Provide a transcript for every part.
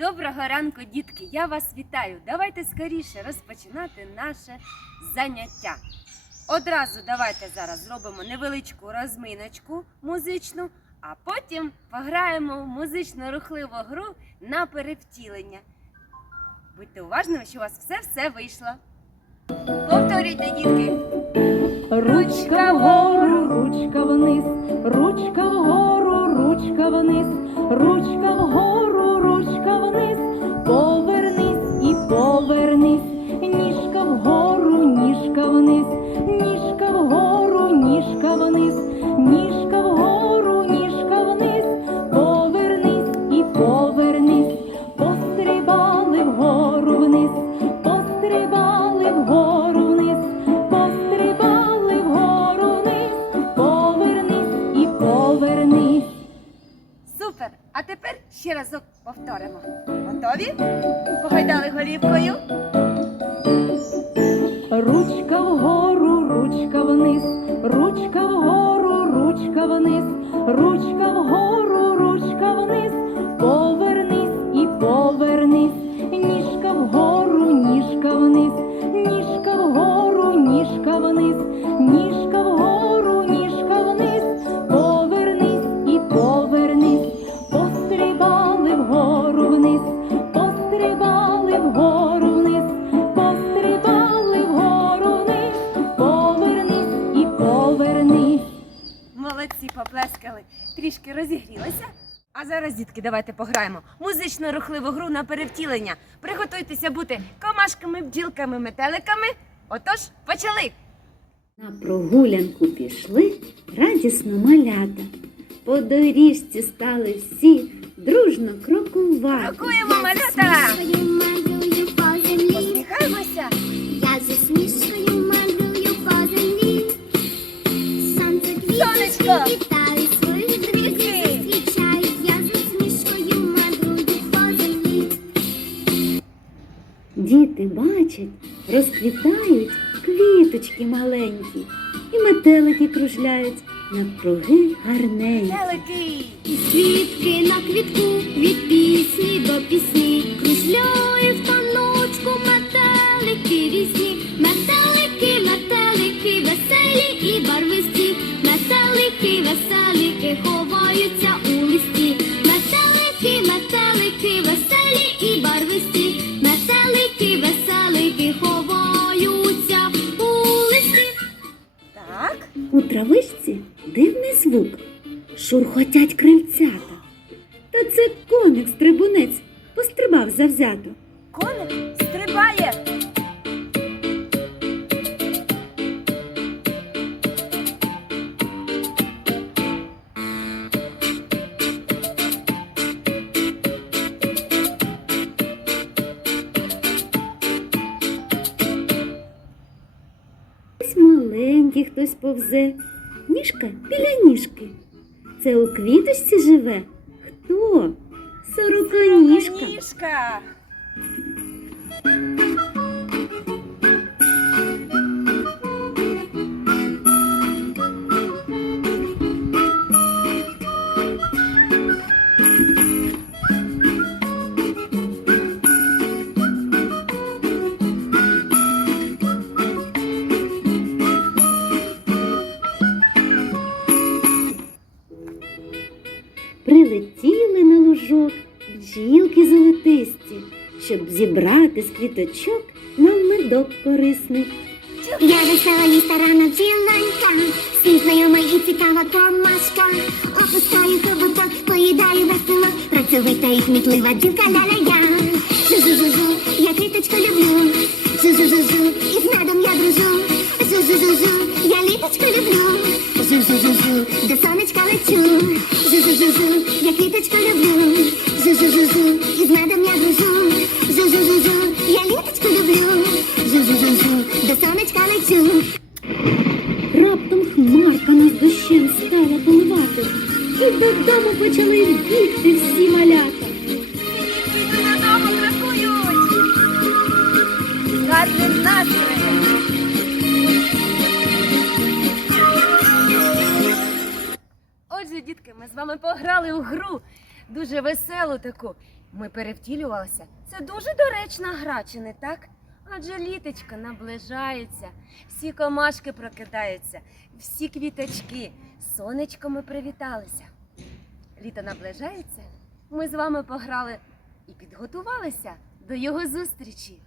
Доброго ранку, дітки! Я вас вітаю. Давайте скоріше розпочинати наше заняття. Одразу давайте зараз зробимо невеличку розминочку музичну, а потім пограємо в музично рухливу гру на перевтілення. Будьте уважними, що у вас все-все вийшло. Повторюйте, дітки. Ручка вгору, ручка вниз, ручка вгору, ручка вниз, ручка вгору, вниз, ніжка вгору, ніжка вниз, ніжка вгору, ніжка вниз, повернись і повернись, пострибали вгору вниз, пострибали вгору вниз, пострибали вгору вниз, повернись і повернись. Супер! А тепер ще разок повторимо. Готові? Погайдали голівкою. Ручка вгору, ручка вниз, ручка вгору, Молодці, поплескали. Трішки розігрілися. А зараз, дітки, давайте пограємо музично рухливу гру на перевтілення. Приготуйтеся бути комашками, бджілками, метеликами. Отож, почали! На прогулянку пішли радісно малята. По доріжці стали всі дружно крокувати. Рокуємо малята! Посміхаємося! Землі. Діти бачать, розквітають квіточки маленькі, і метелики кружляють навкруги гарненькі. Метелики! І світки на квітку від пісні метелики, ховаються у листі, метелики, метелики, веселі і барвисті, метелики, веселики ховаються у листі. Так, У травичці дивний звук, шурхотять крильцята. Та це коник стрибунець пострибав завзято. коник стрибає! Маленький хтось повзе, ніжка біля ніжки. Це у квіточці живе. Хто? Сороконіжка. Ніжка! Щоб зібрати з квіточок нам медок корисний. Я весела і старана бджілонька, всім знайома і цікава комашка. Опускаю хоботок, поїдаю весело, працьовита і кмітлива бджілка ля-ля-я. Жу-жу-жу-жу, я квіточку люблю. Жу-жу-жу-жу, і з медом я дружу. Жу-жу-жу-жу, я літочку люблю. Жу-жу-жу-жу, до сонечка лечу. Жу-жу-жу-жу, я квіточку люблю. Бігти всі малята. Діти додому крокують! Гарним настроєм! Отже, дітки, ми з вами пограли у гру дуже веселу таку. Ми перевтілювалися. Це дуже доречна гра, чи не так? Адже літочка наближається, всі комашки прокидаються, всі квіточки. З Сонечком ми привіталися. Літо наближається. Ми з вами пограли і підготувалися до його зустрічі.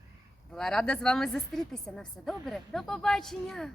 Була рада з вами зустрітися. На все добре. До побачення!